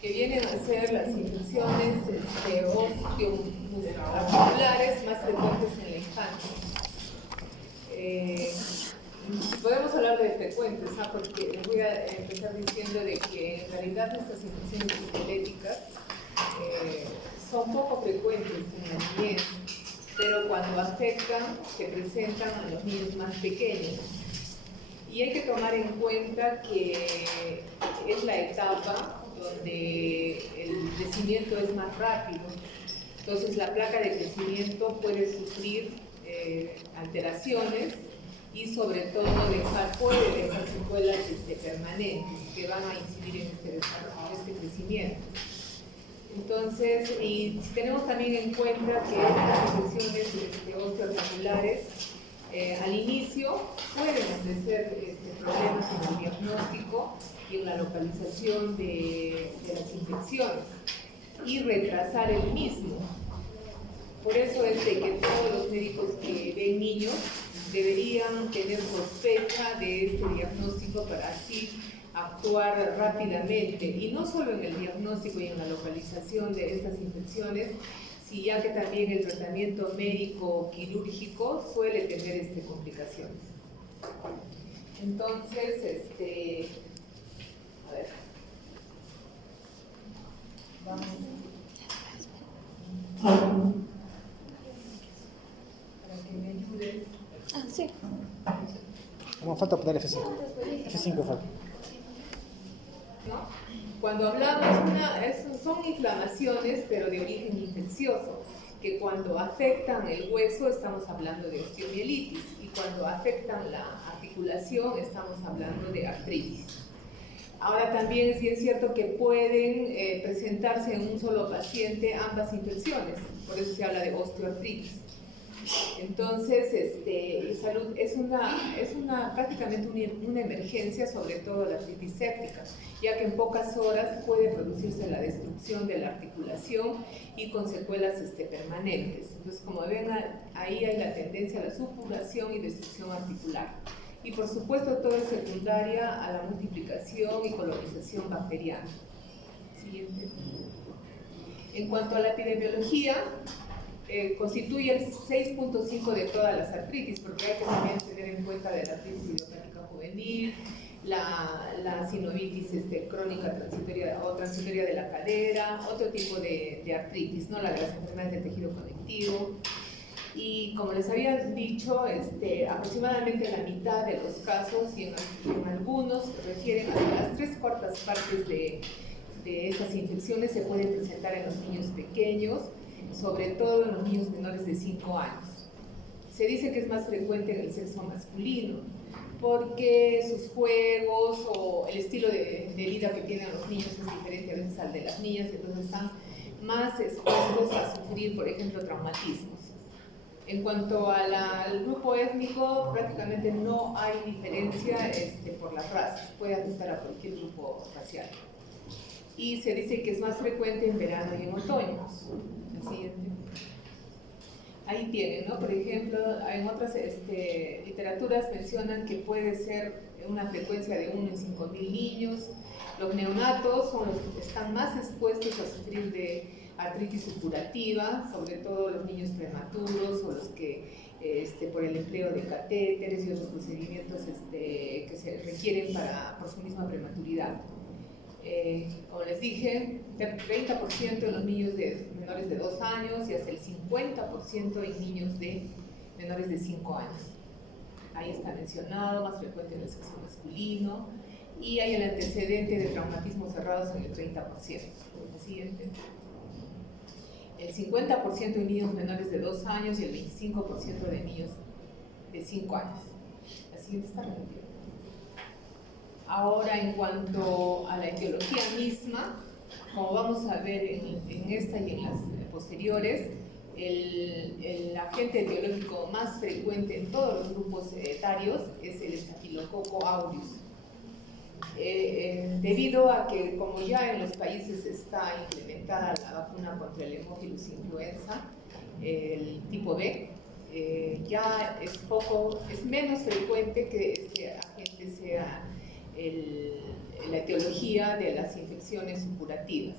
que vienen a ser las infecciones osteomusculares más frecuentes en la infancia. Podemos hablar de frecuentes, porque les voy a empezar diciendo de que en realidad estas infecciones esqueléticas son poco frecuentes en la niñez, pero cuando afectan se presentan a los niños más pequeños. Y hay que tomar en cuenta que es la etapa donde el crecimiento es más rápido. Entonces la placa de crecimiento puede sufrir alteraciones y sobre todo puede dejar secuelas permanentes que van a incidir en este crecimiento. Entonces, y si tenemos también en cuenta que estas infecciones osteoarticulares al inicio pueden ofrecer problemas en el diagnóstico y en la localización de las infecciones y retrasar el mismo. Por eso es de que todos los médicos que ven niños deberían tener sospecha de este diagnóstico para así actuar rápidamente, y no solo en el diagnóstico y en la localización de estas infecciones, sino ya que también el tratamiento médico quirúrgico suele tener complicaciones. Entonces, a ver, vamos. Para que me ayuden. Sí. Como falta poner F5. F5 falta. ¿No? Cuando hablamos, son inflamaciones, pero de origen infeccioso, que cuando afectan el hueso estamos hablando de osteomielitis, y cuando afectan la articulación estamos hablando de artritis. Ahora también es bien cierto que pueden presentarse en un solo paciente ambas infecciones, por eso se habla de osteoartritis. Entonces, salud es prácticamente una emergencia, sobre todo la artritis séptica, ya que en pocas horas puede producirse la destrucción de la articulación y con secuelas permanentes. Entonces, como ven, ahí hay la tendencia a la supuración y destrucción articular. Y por supuesto, todo es secundaria a la multiplicación y colonización bacteriana. Siguiente. En cuanto a la epidemiología, constituye el 6.5 de todas las artritis, porque hay que también tener en cuenta de la artritis idiopática juvenil, la sinovitis crónica transitoria de la cadera, otro tipo de artritis, ¿no? La de las enfermedades del tejido conectivo. Y como les había dicho, aproximadamente la mitad de los casos, y en algunos refieren a las 3/4 partes de esas infecciones se pueden presentar en los niños pequeños, sobre todo en los niños menores de 5 años. Se dice que es más frecuente en el sexo masculino, porque sus juegos o el estilo de vida que tienen los niños es diferente a veces al de las niñas, entonces están más expuestos a sufrir, por ejemplo, traumatismos. En cuanto al grupo étnico, prácticamente no hay diferencia por las razas, puede afectar a cualquier grupo racial. Y se dice que es más frecuente en verano y en otoño. Ahí tienen, ¿no? Por ejemplo, en otras literaturas mencionan que puede ser una frecuencia de 1 en 5.000 niños. Los neonatos son los que están más expuestos a sufrir de artritis supurativa, sobre todo los niños prematuros o los que por el empleo de catéteres y otros procedimientos que se requieren por su misma prematuridad. Como les dije, el 30% en los niños menores de 2 años y hasta el 50% en niños menores de 5 años. Ahí está mencionado, más frecuente en el sexo masculino, y hay el antecedente de traumatismos cerrados en el 30%. El siguiente. El 50% en niños menores de 2 años y el 25% de niños de 5 años. La siguiente está repetida. Ahora, en cuanto a la etiología misma, como vamos a ver en esta y en las posteriores, el agente etiológico más frecuente en todos los grupos etarios es el Staphylococcus aureus. Debido a que, como ya en los países está implementada la vacuna contra el Haemophilus influenza, el tipo B, ya es menos frecuente que este agente sea la etiología de las infecciones supurativas,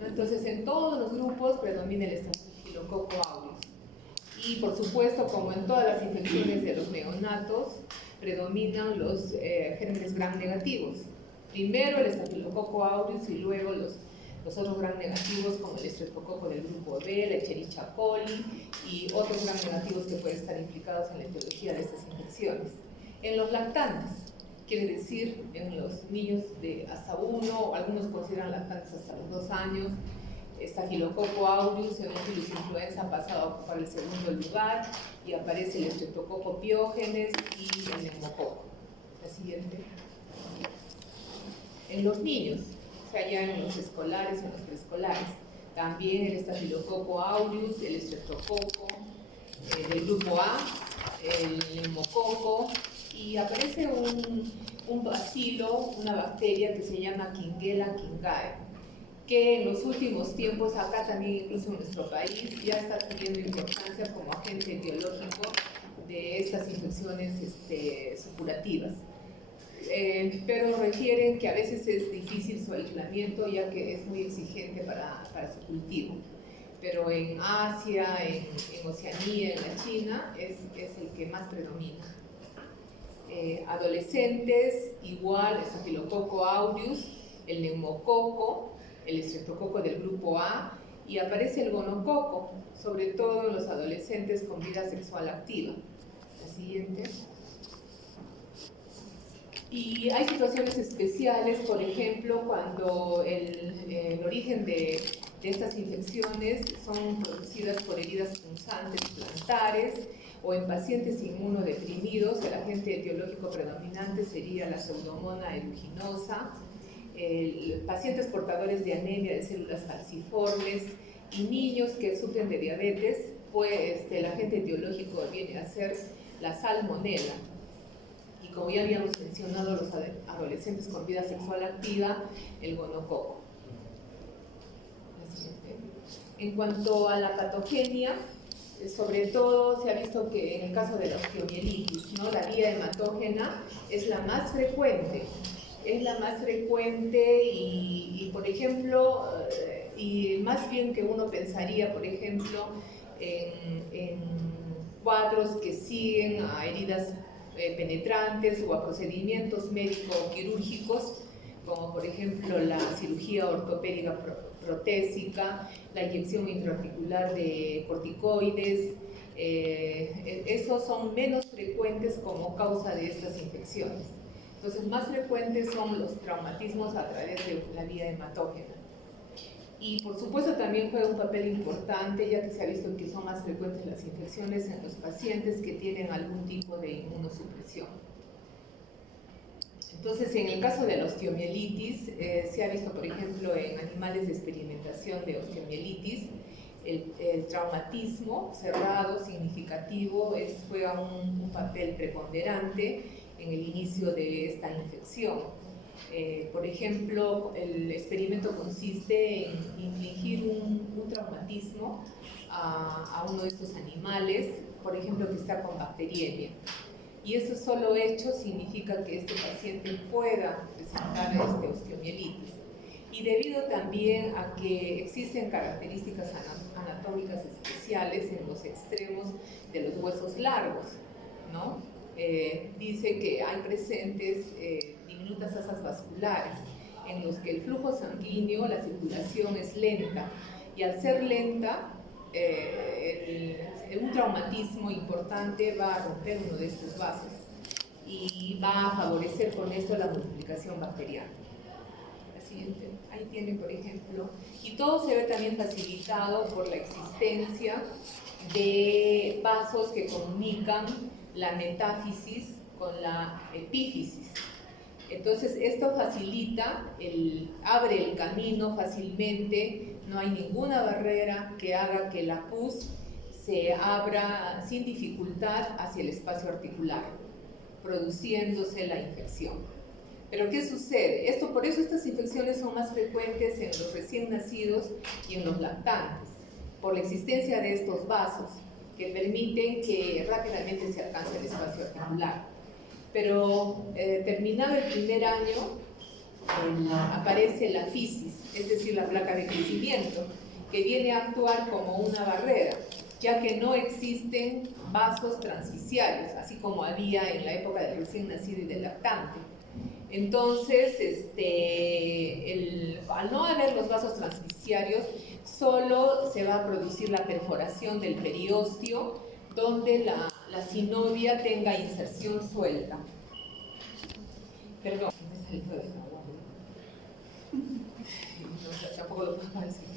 ¿no? Entonces, en todos los grupos predomina el Staphylococcus aureus. Y por supuesto, como en todas las infecciones de los neonatos, predominan los gérmenes gram negativos. Primero el Staphylococcus aureus y luego los otros gram negativos como el estreptococo del grupo B, la Escherichia coli y otros gram negativos que pueden estar implicados en la etiología de estas infecciones. En los lactantes, quiere decir en los niños de hasta 1, o algunos consideran lactantes hasta los 2 años, Staphylococcus aureus en un virus influenza ha pasado a ocupar el segundo lugar y aparece el Streptococcus pyogenes y el neumococo. La siguiente. En los niños, o sea, ya en los escolares y en los preescolares, también el Staphylococcus aureus, el Streptococo del grupo A, el neumococo, y aparece un bacilo, una bacteria que se llama Klebsiella kingae, que en los últimos tiempos, acá también incluso en nuestro país, ya está teniendo importancia como agente etiológico de estas infecciones supurativas. Pero requieren que a veces es difícil su aislamiento, ya que es muy exigente para su cultivo. Pero en Asia, en Oceanía, en la China, es el que más predomina. Adolescentes, igual, el Staphylococcus aureus, el neumococo, el estreptococo del grupo A, y aparece el gonococo, sobre todo en los adolescentes con vida sexual activa. La siguiente. Y hay situaciones especiales, por ejemplo, cuando el origen de estas infecciones son producidas por heridas punzantes plantares o en pacientes inmunodeprimidos. El agente etiológico predominante sería la Pseudomonas aeruginosa, pacientes portadores de anemia de células falciformes y niños que sufren de diabetes, pues el agente etiológico viene a ser la salmonela. Y como ya habíamos mencionado, los adolescentes con vida sexual activa, el gonococo. En cuanto a la patogenia, sobre todo se ha visto que en el caso de la osteomielitis, ¿no?, la vía hematógena es la más frecuente. Y por ejemplo, y más bien que uno pensaría, por ejemplo, en cuadros que siguen a heridas penetrantes o a procedimientos médico-quirúrgicos, como por ejemplo la cirugía ortopédica protésica, la inyección intraarticular de corticoides, esos son menos frecuentes como causa de estas infecciones. Entonces, más frecuentes son los traumatismos a través de la vía hematógena. Y por supuesto también juega un papel importante, ya que se ha visto que son más frecuentes las infecciones en los pacientes que tienen algún tipo de inmunosupresión. Entonces, en el caso de la osteomielitis, se ha visto, por ejemplo, en animales de experimentación de osteomielitis, el traumatismo cerrado significativo juega un papel preponderante en el inicio de esta infección. Por ejemplo, el experimento consiste en infligir un traumatismo a uno de estos animales, por ejemplo, que está con bacteriemia. Y ese solo hecho significa que este paciente pueda presentar osteomielitis. Y debido también a que existen características anatómicas especiales en los extremos de los huesos largos, ¿no? Dice que hay presentes diminutas asas vasculares en los que el flujo sanguíneo, la circulación es lenta, y al ser lenta, un traumatismo importante va a romper uno de estos vasos y va a favorecer con esto la multiplicación bacteriana. La siguiente, ahí tienen por ejemplo, y todo se ve también facilitado por la existencia de vasos que comunican la metáfisis con la epífisis. Entonces esto facilita, abre el camino fácilmente, no hay ninguna barrera que haga que la pus se abra sin dificultad hacia el espacio articular, produciéndose la infección. Pero ¿qué sucede? Por eso estas infecciones son más frecuentes en los recién nacidos y en los lactantes, por la existencia de estos vasos que permiten que rápidamente se alcance el espacio articular. Pero terminado el primer año, aparece la fisis, es decir, la placa de crecimiento, que viene a actuar como una barrera, ya que no existen vasos transficiarios, así como había en la época del recién nacido y del lactante. Entonces, al no haber los vasos transficiarios, solo se va a producir la perforación del periósteo, donde la synovia tenga inserción suelta. Perdón, me salió de agua. No, tampoco lo puedo decir.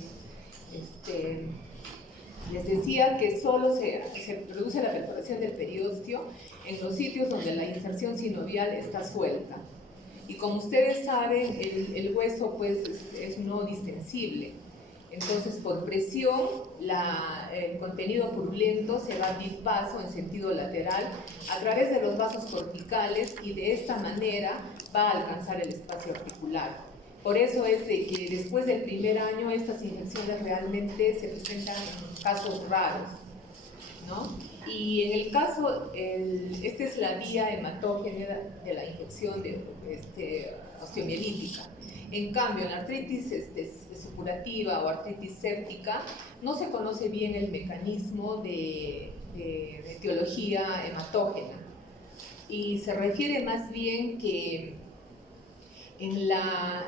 Les decía que solo se produce la perforación del periósteo en los sitios donde la inserción sinovial está suelta. Y como ustedes saben, el hueso pues, es no distensible. Entonces, por presión, el contenido purulento se va a abrir paso en sentido lateral a través de los vasos corticales y de esta manera va a alcanzar el espacio articular. Por eso es de que después del primer año estas infecciones realmente se presentan en casos raros, ¿no? Y en el caso, esta es la vía hematógena de la infección osteomielítica. En cambio, en la artritis supurativa o artritis séptica no se conoce bien el mecanismo de etiología hematógena y se refiere más bien que en la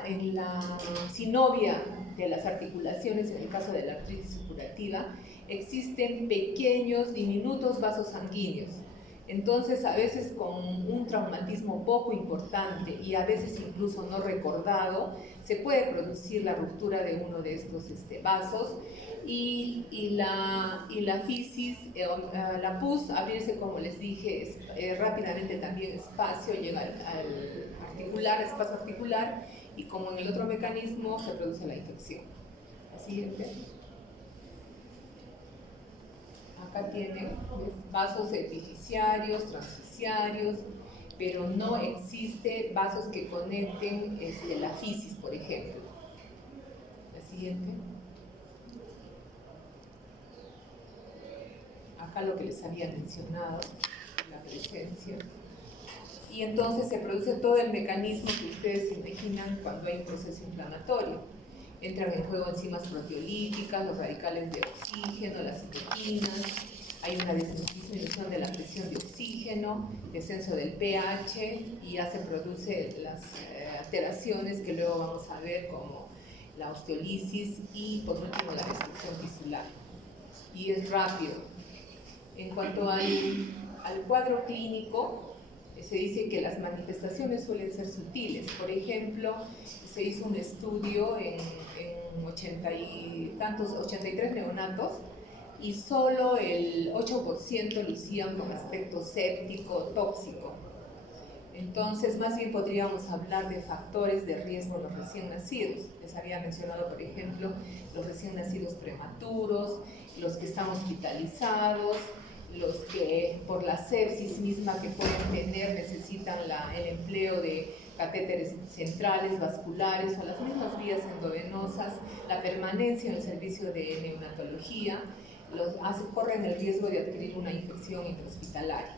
sinovia de las articulaciones, en el caso de la artritis supurativa, existen pequeños, diminutos vasos sanguíneos. Entonces, a veces con un traumatismo poco importante y a veces incluso no recordado, se puede producir la ruptura de uno de estos vasos y la fisis, la pus, abrirse, como les dije, rápidamente también espacio, llega al articular, espacio articular, y como en el otro mecanismo se produce la infección. La siguiente. Acá tienen vasos epifisiarios, transficiarios, pero no existe vasos que conecten la fisis, por ejemplo. La siguiente. Acá lo que les había mencionado, la presencia. Y entonces se produce todo el mecanismo que ustedes se imaginan cuando hay un proceso inflamatorio. Entran en juego enzimas proteolíticas, los radicales de oxígeno, las citoquinas, hay una disminución de la presión de oxígeno, descenso del pH y ya se producen las alteraciones que luego vamos a ver como la osteolisis y por último la destrucción tisular. Y es rápido. En cuanto al cuadro clínico, se dice que las manifestaciones suelen ser sutiles. Por ejemplo, se hizo un estudio en 83 neonatos y solo el 8% lucían con aspecto séptico, tóxico. Entonces, más bien podríamos hablar de factores de riesgo en los recién nacidos. Les había mencionado, por ejemplo, los recién nacidos prematuros, los que están hospitalizados, los que por la sepsis misma que pueden tener necesitan el empleo de catéteres centrales, vasculares o las mismas vías endovenosas, la permanencia en el servicio de neonatología, corren el riesgo de adquirir una infección intrahospitalaria.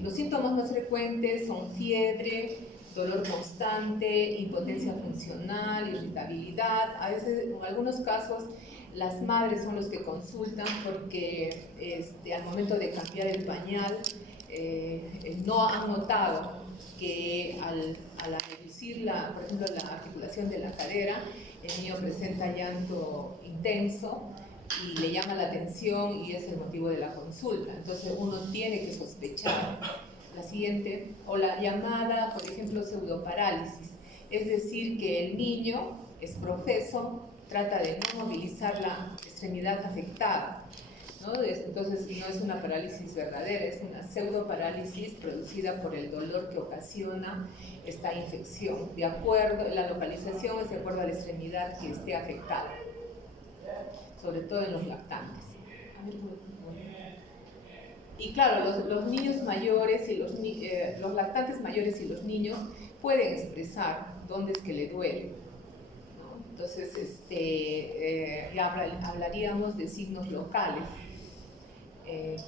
Los síntomas más frecuentes son fiebre, dolor constante, impotencia funcional, irritabilidad. A veces, en algunos casos, las madres son los que consultan porque al momento de cambiar el pañal no han notado que al reducir, por ejemplo, la articulación de la cadera, el niño presenta llanto intenso y le llama la atención y es el motivo de la consulta. Entonces uno tiene que sospechar. La siguiente, o la llamada, por ejemplo, pseudoparálisis, es decir, que el niño es profeso, trata de no movilizar la extremidad afectada, ¿no? Entonces no es una parálisis verdadera, es una pseudoparálisis producida por el dolor que ocasiona esta infección. De acuerdo, la localización es de acuerdo a la extremidad que esté afectada, sobre todo en los lactantes. Y claro, los niños mayores y los lactantes mayores y los niños pueden expresar dónde es que le duele, ¿no? Entonces, ya hablaríamos de signos locales.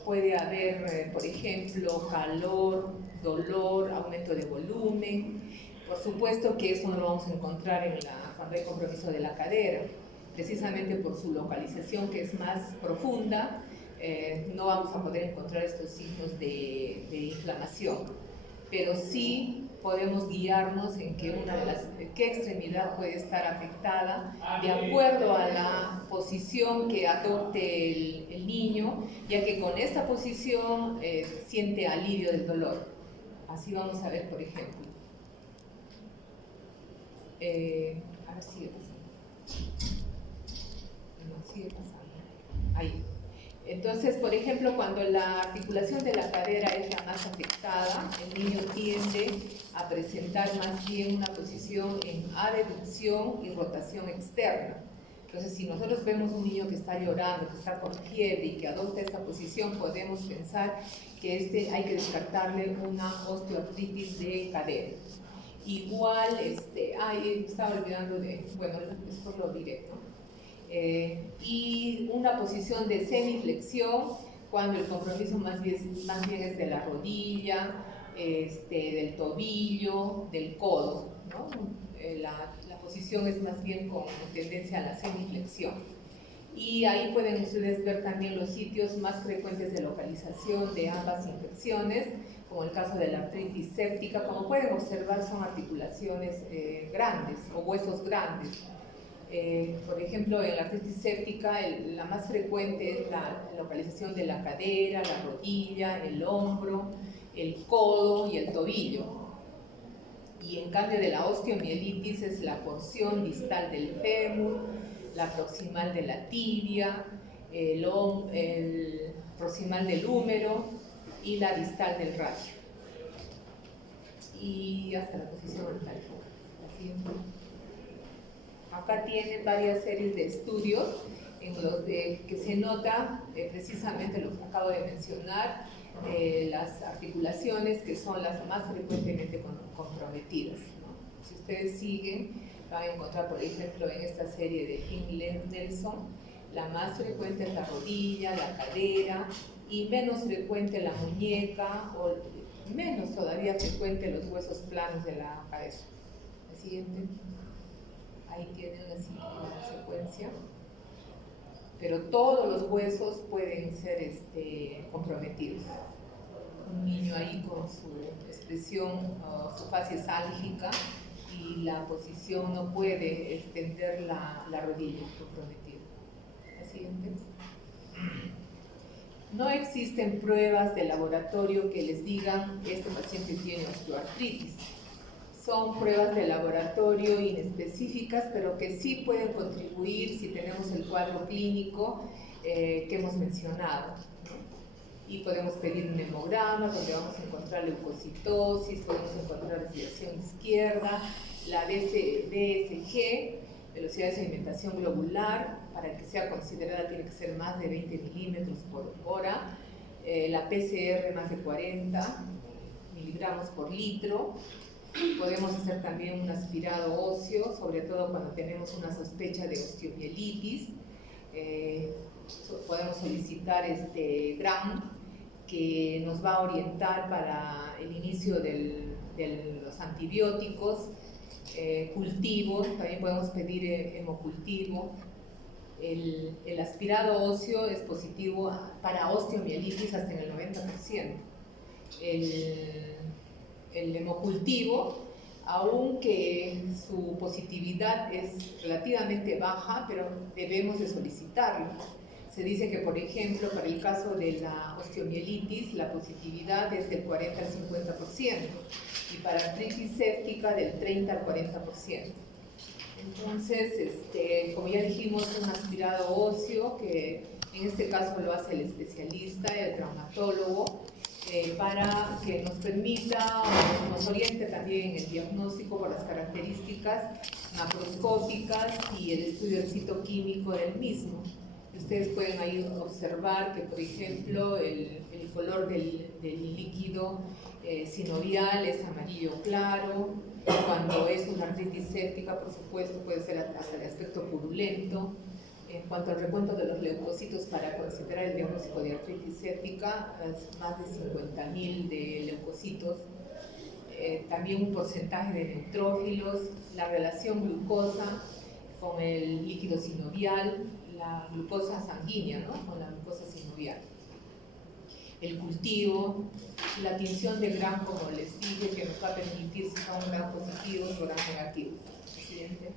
Puede haber, por ejemplo, calor, dolor, aumento de volumen, Por supuesto que eso no lo vamos a encontrar cuando hay compromiso de la cadera, precisamente por su localización que es más profunda, no vamos a poder encontrar estos signos de inflamación, pero sí podemos guiarnos en qué extremidad puede estar afectada de acuerdo a la posición que adopte el niño, ya que con esta posición siente alivio del dolor. Así vamos a ver, por ejemplo. A ver, sigue pasando. No, sigue pasando. Ahí. Entonces, por ejemplo, cuando la articulación de la cadera es la más afectada, el niño tiende a presentar más bien una posición en adeducción y rotación externa. Entonces, si nosotros vemos un niño que está llorando, que está con fiebre y que adopta esta posición, podemos pensar que hay que descartarle una osteoartritis de cadera. Igual, estaba olvidando bueno, después lo diré, ¿no? Y una posición de semiflexión cuando el compromiso más bien es de la rodilla, del tobillo, del codo, ¿no? La posición es más bien con tendencia a la semiflexión. Y ahí pueden ustedes ver también los sitios más frecuentes de localización de ambas infecciones, como el caso de la artritis séptica. Como pueden observar, son articulaciones grandes o huesos grandes. Por ejemplo, en la artritis séptica, la más frecuente es la localización de la cadera, la rodilla, el hombro, el codo y el tobillo. Y en cambio de la osteomielitis es la porción distal del fémur, la proximal de la tibia, el proximal del húmero y la distal del radio. Y hasta la posición antal. Así. Acá tienen varias series de estudios en los que se nota precisamente lo que acabo de mencionar, las articulaciones que son las más frecuentemente comprometidas, ¿no? Si ustedes siguen, van a encontrar, por ejemplo, en esta serie de King-Nelson, la más frecuente es la rodilla, la cadera, y menos frecuente la muñeca, o menos todavía frecuente los huesos planos de la cabeza. El siguiente. Ahí tienen la secuencia, pero todos los huesos pueden ser comprometidos. Un niño ahí con su expresión, su fase es álgica y la posición no puede extender la rodilla comprometida. La siguiente. No existen pruebas de laboratorio que les digan este paciente tiene osteoartritis. Son pruebas de laboratorio inespecíficas, pero que sí pueden contribuir si tenemos el cuadro clínico que hemos mencionado. Y podemos pedir un hemograma donde vamos a encontrar leucocitosis, podemos encontrar desviación izquierda, la BSG, velocidad de sedimentación globular, para que sea considerada tiene que ser más de 20 milímetros por hora, la PCR más de 40 miligramos por litro. Podemos hacer también un aspirado óseo, sobre todo cuando tenemos una sospecha de osteomielitis. Podemos solicitar GRAM, que nos va a orientar para el inicio de los antibióticos, cultivo, también podemos pedir hemocultivo. El aspirado óseo es positivo para osteomielitis hasta en el 90%. El hemocultivo, aunque su positividad es relativamente baja, pero debemos de solicitarlo. Se dice que, por ejemplo, para el caso de la osteomielitis, la positividad es del 40 al 50%, y para artritis séptica del 30 al 40%. Entonces, como ya dijimos, un aspirado óseo, que en este caso lo hace el especialista, el traumatólogo, para que nos permita o nos oriente también en el diagnóstico por las características macroscópicas y el estudio del citoquímico del mismo. Ustedes pueden ahí observar que, por ejemplo, el color del líquido sinovial es amarillo claro. Cuando es una artritis séptica, por supuesto, puede ser hasta de aspecto purulento. En cuanto al recuento de los leucocitos para considerar el diagnóstico de artritis séptica, es más de 50.000 de leucocitos. también un porcentaje de neutrófilos, la relación glucosa con el líquido sinovial, la glucosa sanguínea, ¿no? Con la glucosa sinovial. El cultivo, la tinción de Gram, como les dije, que nos va a permitir si son Gram positivos o Gram negativos. Siguiente.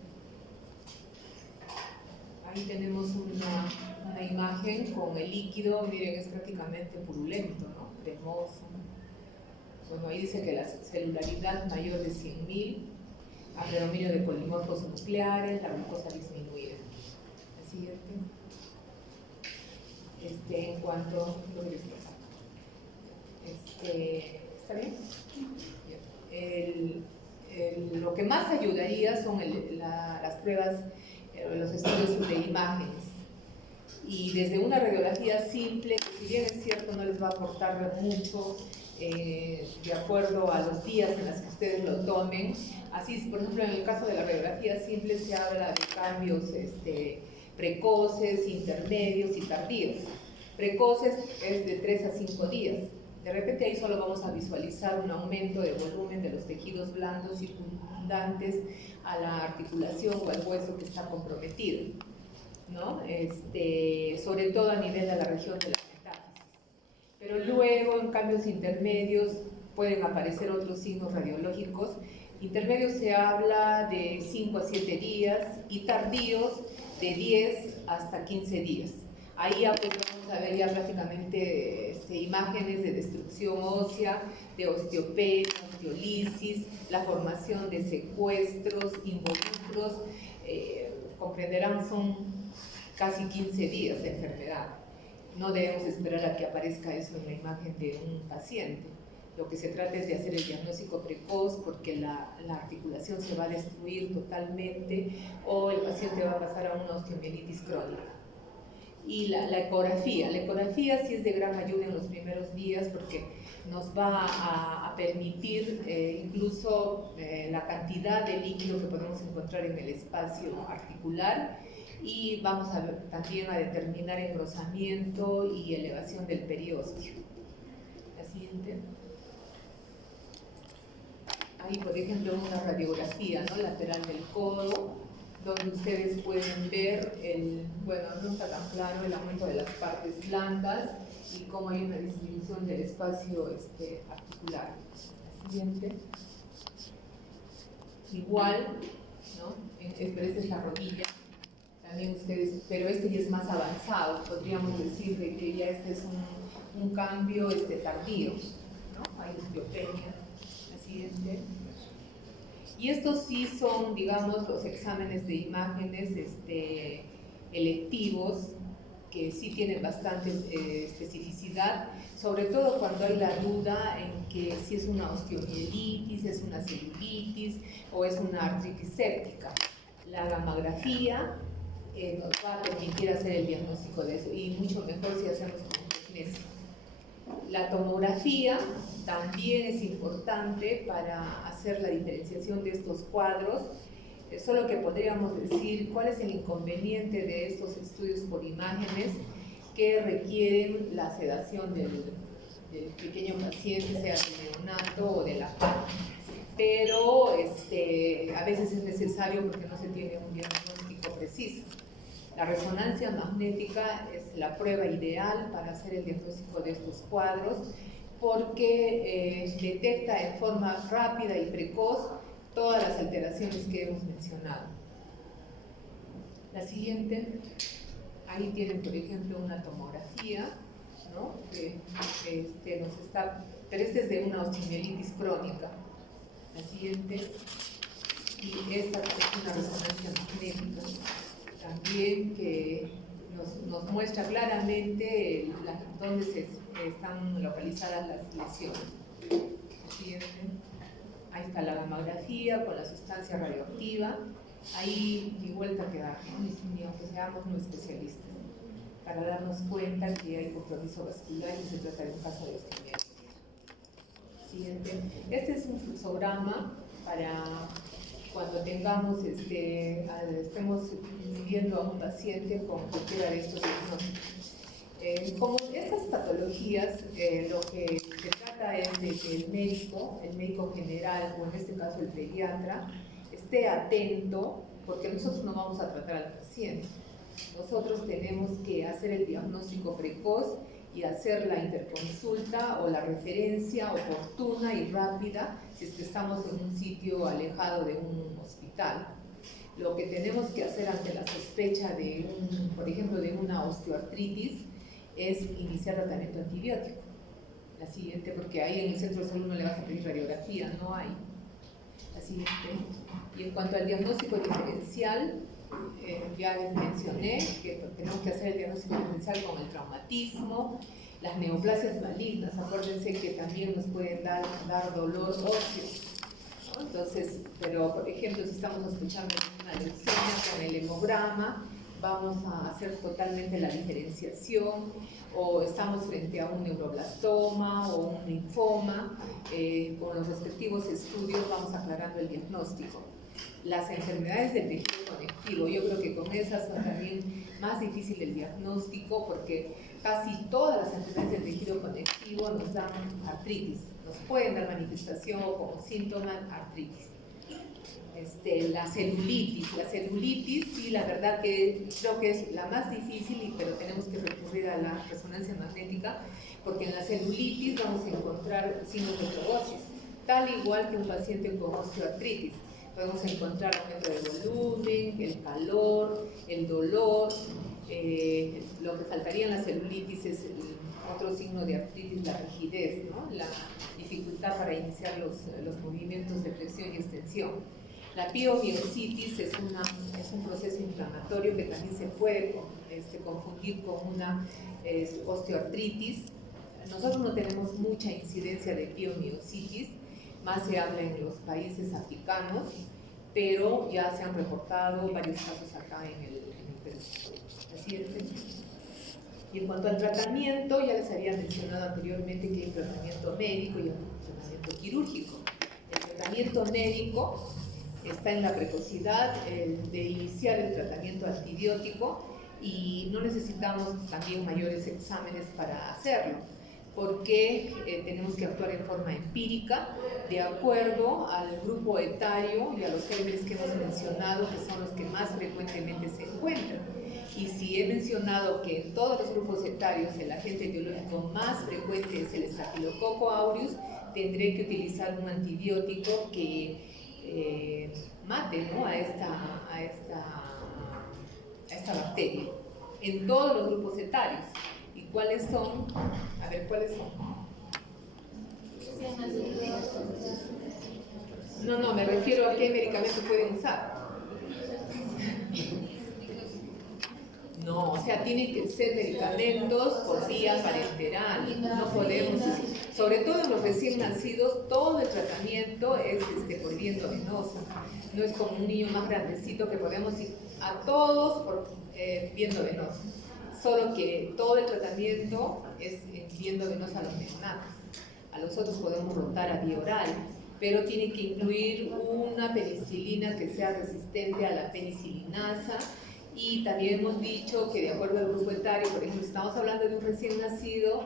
Ahí tenemos una imagen con el líquido, miren, es prácticamente purulento, ¿no? Cremoso. Bueno, ahí dice que la celularidad mayor de 100.000, a predominio de polimorfos nucleares, la glucosa disminuida. La siguiente. En cuanto lo que les pasa. ¿Está bien? Bien. Lo que más ayudaría son las pruebas, los estudios de imágenes. Y desde una radiografía simple, que si bien es cierto no les va a aportar mucho, de acuerdo a los días en los que ustedes lo tomen. Así, por ejemplo, en el caso de la radiografía simple se habla de cambios precoces, intermedios y tardíos. Precoces es de 3 a 5 días. De repente ahí solo vamos a visualizar un aumento de volumen de los tejidos blandos circundantes a la articulación o al hueso que está comprometido, ¿no? Sobre todo a nivel de la región de la metáfisis. Pero luego, en cambios intermedios, pueden aparecer otros signos radiológicos. Intermedios se habla de 5 a 7 días y tardíos de 10 hasta 15 días. Ahí ya pues vamos a ver ya prácticamente imágenes de destrucción ósea, de osteopenia, osteolisis, la formación de secuestros, involucros, comprenderán, son casi 15 días de enfermedad. No debemos esperar a que aparezca eso en la imagen de un paciente. Lo que se trata es de hacer el diagnóstico precoz porque la articulación se va a destruir totalmente o el paciente va a pasar a una osteomielitis crónica. Y la ecografía sí es de gran ayuda en los primeros días porque nos va a permitir incluso la cantidad de líquido que podemos encontrar en el espacio articular y vamos a ver, también a determinar engrosamiento y elevación del periósteo. La siguiente. Ahí, por ejemplo, una radiografía, ¿no? Lateral del codo, donde ustedes pueden ver, bueno, no está tan claro el aumento de las partes blandas y cómo hay una disminución del espacio articular. La siguiente. Igual, ¿no? Pero esta es la rodilla. También ustedes, pero este ya es más avanzado, podríamos decir que ya este es un cambio tardío, ¿no? Hay osteopenia. La siguiente. Y estos sí son, digamos, los exámenes de imágenes electivos, que sí tienen bastante especificidad, sobre todo cuando hay la duda en que si es una osteomielitis, es una celulitis o es una artritis séptica. La gammagrafía nos va a permitir hacer el diagnóstico de eso, y mucho mejor si hacemos con magnesio. La tomografía también es importante para hacer la diferenciación de estos cuadros, solo que podríamos decir cuál es el inconveniente de estos estudios por imágenes que requieren la sedación del pequeño paciente, sea del neonato o de la PAP. Pero a veces es necesario porque no se tiene un diagnóstico preciso. La resonancia magnética es la prueba ideal para hacer el diagnóstico de estos cuadros porque detecta en forma rápida y precoz todas las alteraciones que hemos mencionado. La siguiente, ahí tienen por ejemplo una tomografía, ¿no? Pero esta es de una osteomielitis crónica. La siguiente, y esta es una resonancia magnética también que nos muestra claramente dónde están localizadas las lesiones. Siguiente. Ahí está la gammagrafía con la sustancia radioactiva. Ahí ni vuelta a quedar, ¿no? Ni aunque seamos no especialistas, para darnos cuenta que hay compromiso vascular y se trata de un caso de osteomielitis. Siguiente. Este es un fluxograma para cuando tengamos, estemos viendo a un paciente con cualquiera de estos diagnósticos. Como estas patologías, lo que se trata trata es de que el médico general, o en este caso el pediatra, esté atento, porque nosotros no vamos a tratar al paciente. Nosotros tenemos que hacer el diagnóstico precoz y hacer la interconsulta o la referencia oportuna y rápida si es que estamos en un sitio alejado de un hospital. Lo que tenemos que hacer ante la sospecha de, por ejemplo, de una osteoartritis es iniciar tratamiento antibiótico. La siguiente, porque ahí en el centro de salud no le vas a pedir radiografía, no hay. La siguiente. Y en cuanto al diagnóstico diferencial, ya les mencioné que tenemos que hacer el diagnóstico diferencial con el traumatismo, las neoplasias malignas. Acuérdense que también nos pueden dar dolor óseo, ¿no? Entonces, pero por ejemplo, si estamos escuchando una leucemia con el hemograma, vamos a hacer totalmente la diferenciación, o estamos frente a un neuroblastoma o un linfoma, con los respectivos estudios vamos aclarando el diagnóstico. Las enfermedades del tejido conectivo, yo creo que con esas son también más difícil el diagnóstico, porque casi todas las enfermedades del tejido conectivo nos dan artritis, nos pueden dar manifestación o como síntoma artritis. La celulitis, sí, la verdad que creo que es la más difícil, pero tenemos que recurrir a la resonancia magnética, porque en la celulitis vamos a encontrar signos de trobosis, tal igual que un paciente con osteoartritis. Podemos encontrar aumento de volumen, el calor, el dolor. Lo que faltaría en la celulitis es otro signo de artritis, la rigidez, ¿no? La dificultad para iniciar los movimientos de flexión y extensión. La piomiositis es un proceso inflamatorio que también se puede confundir con una osteoartritis. Nosotros no tenemos mucha incidencia de piomiositis, más se habla en los países africanos, pero ya se han reportado varios casos acá en el Perú. Así es. Y en cuanto al tratamiento, ya les había mencionado anteriormente que hay un tratamiento médico y un tratamiento quirúrgico. El tratamiento médico está en la precocidad de iniciar el tratamiento antibiótico, y no necesitamos también mayores exámenes para hacerlo, porque tenemos que actuar en forma empírica, de acuerdo al grupo etario y a los gérmenes que hemos mencionado, que son los que más frecuentemente se encuentran. Y si he mencionado que en todos los grupos etarios el agente etiológico más frecuente es el Staphylococcus aureus, tendré que utilizar un antibiótico que mate, ¿no?, a esta bacteria en todos los grupos etarios. ¿Y cuáles son? A ver, ¿cuáles son? No, me refiero a qué medicamentos pueden usar. No, o sea, tienen que ser medicamentos por vía parenteral. No podemos, sobre todo en los recién nacidos, todo el tratamiento es por vía endovenosa. No es como un niño más grandecito que podemos ir a todos por vía endovenosa. Solo que todo el tratamiento es vía endovenosa a los neonatos. A los otros podemos rotar a vía oral, pero tiene que incluir una penicilina que sea resistente a la penicilinasa. Y también hemos dicho que de acuerdo al grupo etario, por ejemplo, si estamos hablando de un recién nacido,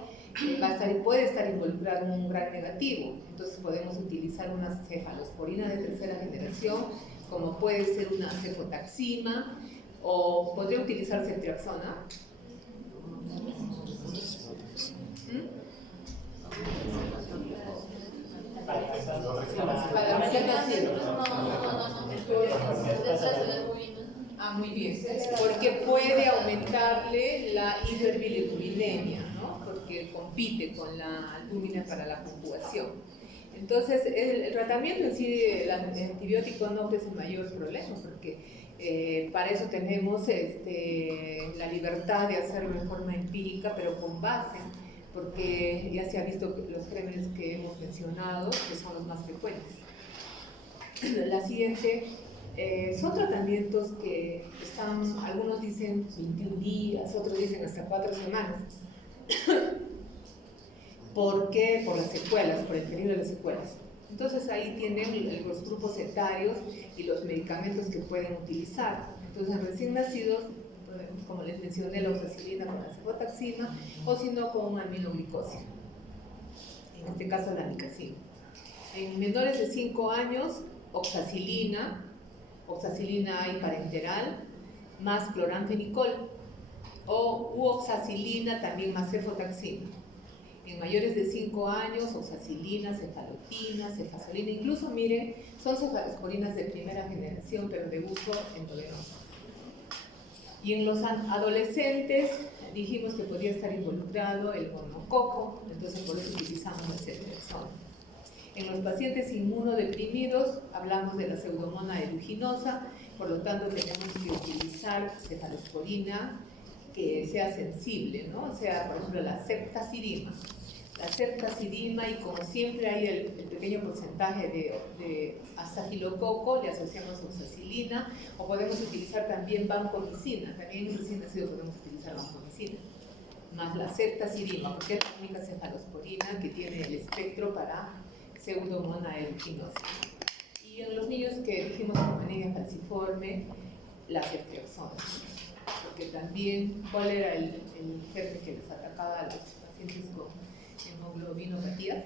puede estar involucrado un gran negativo. Entonces podemos utilizar una cefalosporina de tercera generación, como puede ser una cefotaxima, o podría utilizar ceftriaxona. Para recién nacidos. Muy bien, porque puede aumentarle la hiperbilirubinemia, ¿no? Porque compite con la albúmina para la conjugación. Entonces, el tratamiento en sí, el antibiótico no ofrece mayor problema, porque para eso tenemos la libertad de hacerlo en forma empírica, pero con base, porque ya se ha visto los gérmenes que hemos mencionado, que son los más frecuentes. La siguiente. Son tratamientos que están, algunos dicen 21 días, otros dicen hasta 4 semanas. ¿Por qué? Por las secuelas, por el periodo de las secuelas. Entonces ahí tienen los grupos etarios y los medicamentos que pueden utilizar. Entonces en recién nacidos, como les mencioné, la oxacilina con la cefotaxima, o si no con un aminoglicosio. en este caso la amikacina. En menores de 5 años, oxacilina A parenteral, más cloranfenicol, o oxacilina también más cefotaxina. En mayores de 5 años, oxacilina, cefalotina, cefazolina, incluso miren, son cefalosporinas de primera generación, pero de uso endovenoso. Y en los adolescentes dijimos que podía estar involucrado el monococo, entonces por eso utilizamos la ceftriaxona. En los pacientes inmunodeprimidos hablamos de la pseudomonas aeruginosa, por lo tanto tenemos que utilizar cefalosporina que sea sensible, ¿no? O sea, por ejemplo, la ceftazidima. La ceftazidima, y como siempre hay el pequeño porcentaje de astafilococo, le asociamos oxacilina, o podemos utilizar también vancomicina, también en recién nacido podemos utilizar vancomicina, más la ceftazidima, porque es la única cefalosporina que tiene el espectro para pseudomonas aeruginosa. Y en los niños que dijimos con anemia falciforme, la ceftriaxona. Porque también, ¿cuál era el germen que les atacaba a los pacientes con hemoglobinopatías?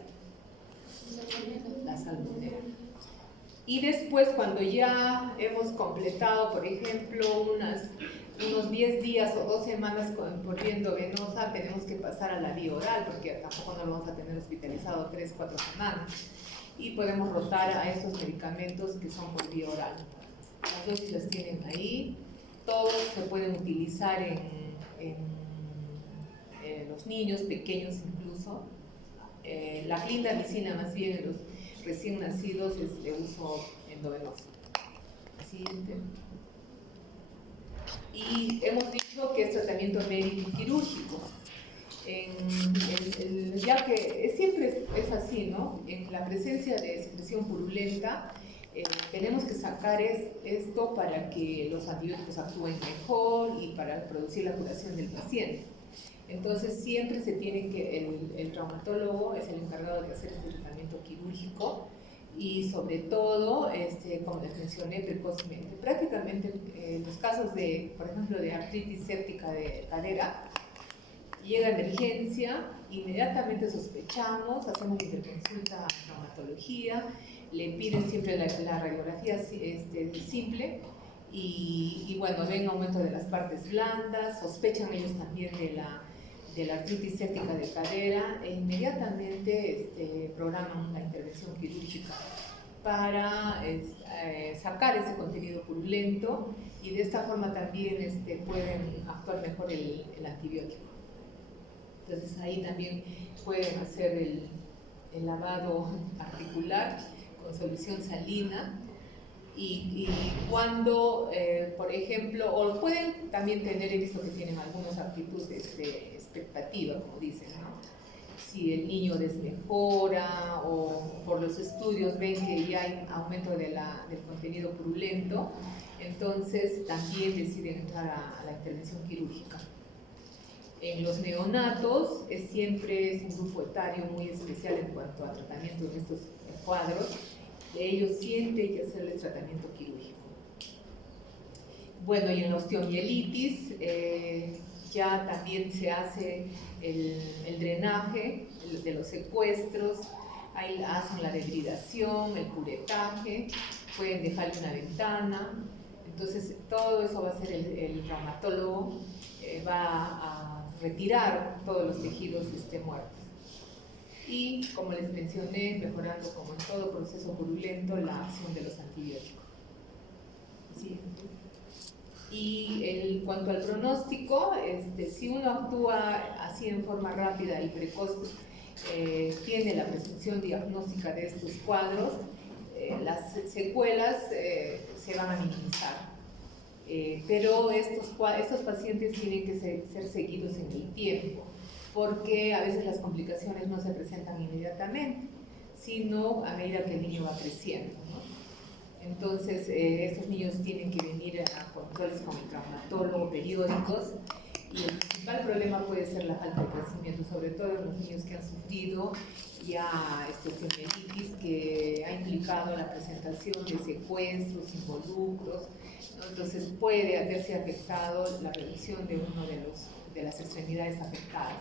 La salmonela. Y después, cuando ya hemos completado, por ejemplo, unos 10 días o 2 semanas por vía endovenosa, tenemos que pasar a la vía oral, porque tampoco no lo vamos a tener hospitalizado 3-4 semanas. Y podemos rotar a esos medicamentos que son por vía oral. Las dosis las tienen ahí. Todos se pueden utilizar en los niños pequeños incluso. La clindamicina más bien en los recién nacidos es de uso endovenoso. Siguiente. Y hemos dicho que es tratamiento médico quirúrgico. Ya que siempre es así, ¿no? En la presencia de secreción purulenta, tenemos que sacar esto para que los antibióticos actúen mejor y para producir la curación del paciente. Entonces siempre se tiene que, el traumatólogo es el encargado de hacer este tratamiento quirúrgico y sobre todo, como les mencioné precozmente, prácticamente en los casos de, por ejemplo, de artritis séptica de cadera, llega emergencia, inmediatamente sospechamos, hacemos interconsulta a traumatología, le piden siempre la radiografía simple y bueno, ven aumento de las partes blandas, sospechan ellos también de la artritis séptica de cadera e inmediatamente programan una intervención quirúrgica para sacar ese contenido purulento y de esta forma también pueden actuar mejor el antibiótico. Entonces ahí también pueden hacer el lavado articular con solución salina y cuando, por ejemplo, o pueden también tener, he visto que tienen algunas actitudes expectativas, como dicen, ¿no? Si el niño desmejora o por los estudios ven que ya hay aumento del contenido purulento, entonces también deciden entrar a la intervención quirúrgica. En los neonatos siempre es un grupo etario muy especial en cuanto a tratamiento de estos cuadros. De ellos siempre hay que hacerles tratamiento quirúrgico. Bueno, y en la osteomielitis ya también se hace el drenaje de los secuestros, ahí hacen la debridación, el curetaje, pueden dejarle una ventana. Entonces todo eso va a ser el traumatólogo, va a retirar todos los tejidos muertos. Y, como les mencioné, mejorando como en todo proceso purulento la acción de los antibióticos. ¿Sí? Y en cuanto al pronóstico, si uno actúa así en forma rápida y precoz, tiene la presunción diagnóstica de estos cuadros, las secuelas se van a minimizar. Pero estos pacientes tienen que ser seguidos en el tiempo, porque a veces las complicaciones no se presentan inmediatamente, sino a medida que el niño va creciendo, ¿no? Entonces, estos niños tienen que venir a controles con el traumatólogo periódicos, y el principal problema puede ser la falta de crecimiento, sobre todo en los niños que han sufrido ya osteomielitis, que ha implicado la presentación de secuestros, involucros, ¿no? Entonces puede haberse afectado la reducción de uno de las extremidades afectadas.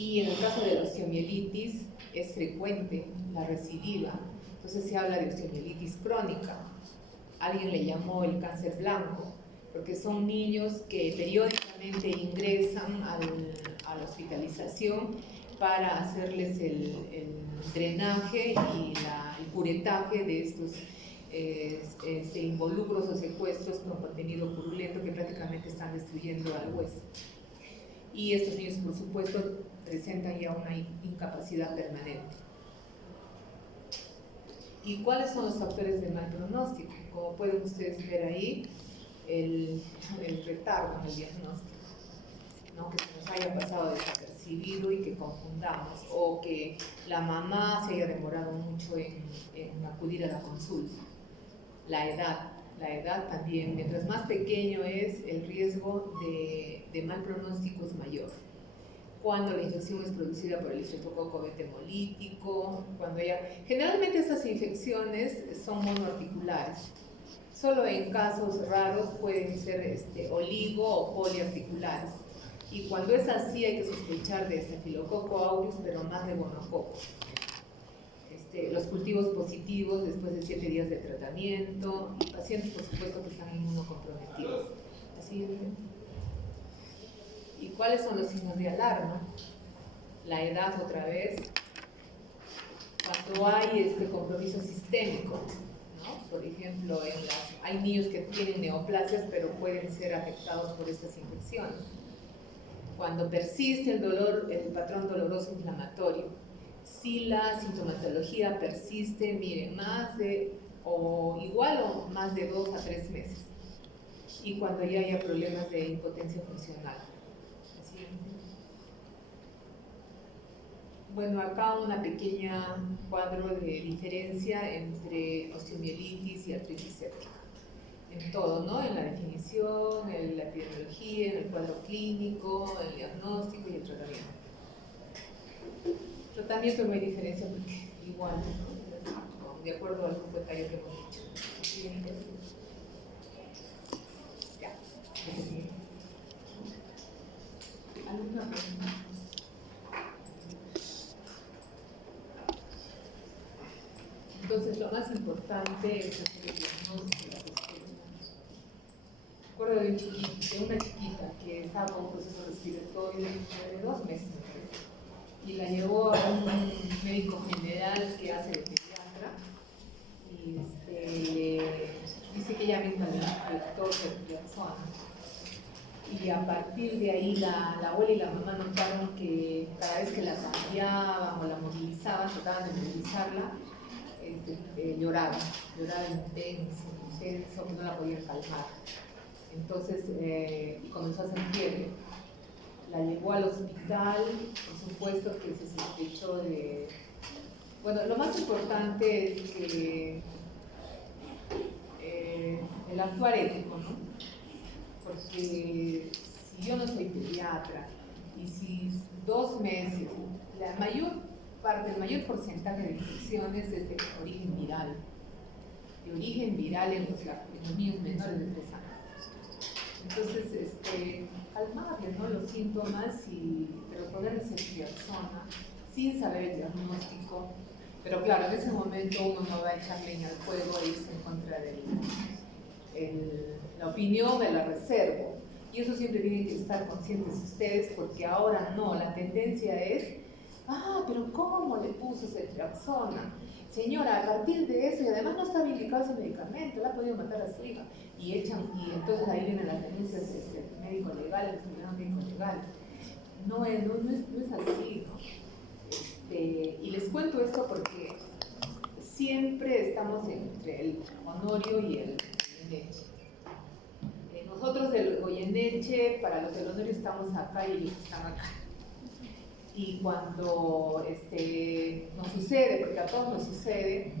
Y en el caso de la osteomielitis es frecuente la recidiva, entonces se habla de osteomielitis crónica. Alguien le llamó el cáncer blanco, porque son niños que periódicamente ingresan a la hospitalización para hacerles el drenaje y el curetaje de estos involucros o secuestros con contenido purulento que prácticamente están destruyendo al hueso. Y estos niños, por supuesto, presentan ya una incapacidad permanente. ¿Y cuáles son los factores de mal pronóstico? Como pueden ustedes ver ahí, el retardo en el diagnóstico, ¿no? Que se nos haya pasado desapercibido y que confundamos, o que la mamá se haya demorado mucho en acudir a la consulta. La edad también, mientras más pequeño es, el riesgo de mal pronóstico es mayor. Cuando la infección es producida por el estreptococo beta hemolítico, generalmente estas infecciones son monoarticulares. Solo en casos raros pueden ser oligo o poliarticulares. Y cuando es así hay que sospechar de Staphylococcus aureus, pero más de gonococo. Los cultivos positivos después de 7 días de tratamiento y pacientes, por supuesto, que están inmunocomprometidos. Así es. ¿Y cuáles son los signos de alarma? La edad otra vez. Cuando hay compromiso sistémico, ¿no? Por ejemplo, hay niños que tienen neoplasias pero pueden ser afectados por estas infecciones. Cuando persiste el dolor, el patrón doloroso inflamatorio. Si la sintomatología persiste, miren, igual o más de 2 a 3 meses. Y cuando ya haya problemas de impotencia funcional. Así. Bueno, acá una pequeña cuadro de diferencia entre osteomielitis y artritis séptica. En todo, ¿no? En la definición, en la epidemiología, en el cuadro clínico, el diagnóstico y el tratamiento. Tratamiento no hay diferencia porque igual, ¿no? De acuerdo al grupo etario que hemos dicho. Siguiente. Ya. ¿Alguna pregunta? Entonces, lo más importante es hacer el diagnóstico. Recuerdo de una chiquita que estaba con un proceso respiratorio de 2 meses, me parece, y la llevó a un médico general que hace de pediatra y dice que ella misma le inyectó ceftriaxona. Y a partir de ahí la abuela y la mamá notaron que cada vez que la cambiaban o la movilizaban, trataban de movilizarla, lloraba intenso, que no la podían calmar. Entonces comenzó a hacer fiebre. La llevó al hospital, por supuesto que se sospechó de... Bueno, lo más importante es que el actuar ético, ¿no? Porque si yo no soy pediatra y si 2 meses, el mayor porcentaje de infecciones es de origen viral, en los niños menores de 3 años. Entonces, calmarles, ¿no? Los síntomas, pero ponerles ceftriaxona sin saber el diagnóstico. Pero claro, en ese momento uno no va a echar leña al fuego e irse en contra de la opinión de la reserva. Y eso siempre tienen que estar conscientes ustedes, porque ahora no, la tendencia es, pero ¿cómo le puso ceftriaxona? Señora, a partir de eso, y además no estaba indicado ese medicamento, la ha podido matar a su hija. Y entonces ahí vienen las denuncias médico legales, los primeros médicos legales. No es así, ¿no? Y les cuento esto porque siempre estamos entre el Honorio y el Goyeneche. Nosotros del Goyeneche, para los del Honorio estamos acá y ellos están acá. Y cuando nos sucede, porque a todos nos sucede,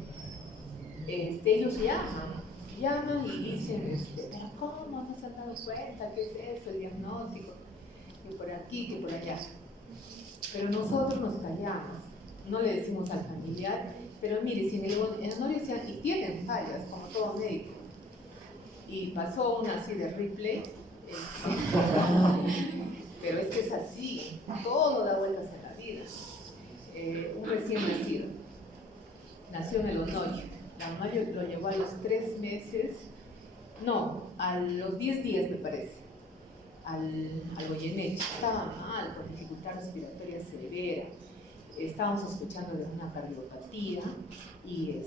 ellos llaman y dicen, pero ¿cómo no se han dado cuenta? ¿Qué es eso? El diagnóstico, que por aquí, que por allá. Pero nosotros nos callamos, no le decimos al familiar, pero mire, si en el Honorio y tienen fallas, como todo médico, y pasó una así de Ripley, pero es que es así, todo da vueltas a la vida. nacida, un recién nacido. Nació en el Onoyo. La mamá lo llevó a los 3 meses, no, a los 10 días me parece, al Goyeneche. Estaba mal, con dificultad respiratoria severa. Estábamos sospechando de una cardiopatía y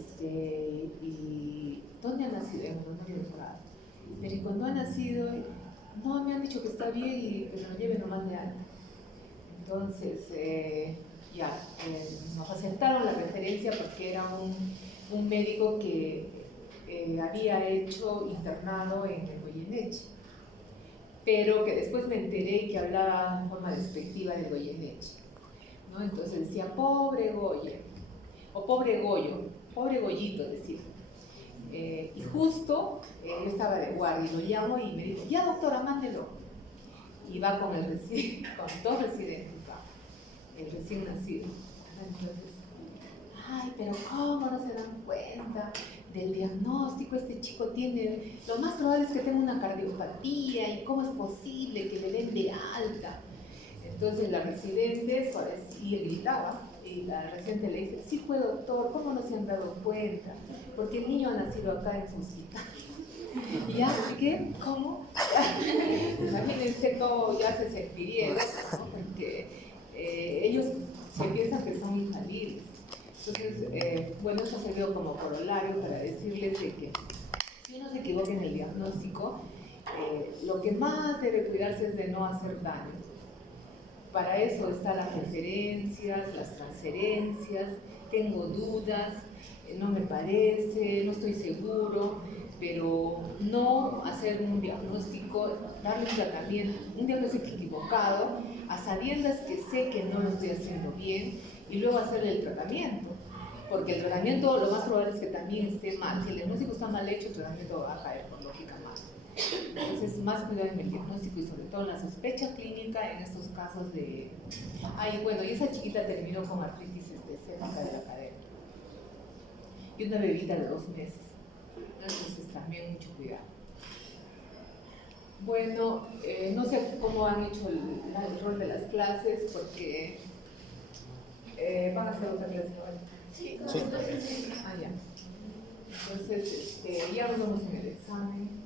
¿dónde ha nacido? En el Onoyo de Prado. Pero cuando ha nacido, no, me han dicho que está bien y que me lo lleven nomás de alta. Entonces, nos aceptaron la referencia porque era un médico que había hecho internado en el Goyeneche, pero que después me enteré que hablaba en forma despectiva del Goyeneche, ¿no? Entonces decía, pobre Goya, o pobre Goyo, pobre Goyito, decía. Y justo yo estaba de guardia y lo llamo y me dijo, ya doctora, mándelo. Y va con con 2 residentes, va, el recién nacido. Entonces, ay, pero ¿cómo no se dan cuenta del diagnóstico? Este chico tiene, lo más probable es que tenga una cardiopatía y cómo es posible que le den de alta. Entonces la residente, y él gritaba, y la residente le dice, sí fue doctor, ¿cómo no se han dado cuenta? Porque el niño ha nacido acá en su hospital. Y ya, ¿qué? ¿Cómo? Imagínense cómo ya se sentirían, ¿no? Porque ellos se piensan que son infalibles. Entonces, bueno, eso se dio como corolario para decirles de que si uno se equivoca en el diagnóstico, lo que más debe cuidarse es de no hacer daño. Para eso están las referencias, las transferencias, tengo dudas, no me parece, no estoy seguro, pero no hacer un diagnóstico, darle un tratamiento, un diagnóstico equivocado, a sabiendas que sé que no lo estoy haciendo bien, y luego hacerle el tratamiento. Porque el tratamiento lo más probable es que también esté mal. Si el diagnóstico está mal hecho, el tratamiento va a caer por lógica mal. Entonces, más cuidado en el diagnóstico y sobre todo en la sospecha clínica en estos casos de... Ay, bueno, y esa chiquita terminó con artritis céfaca de la cadera. Y una bebita de 2 meses. Entonces, también mucho cuidado. Bueno, no sé cómo han hecho el rol de las clases porque van a hacer otra clase ahora. Sí. Ah, ya. Entonces, ya nos vemos en el examen.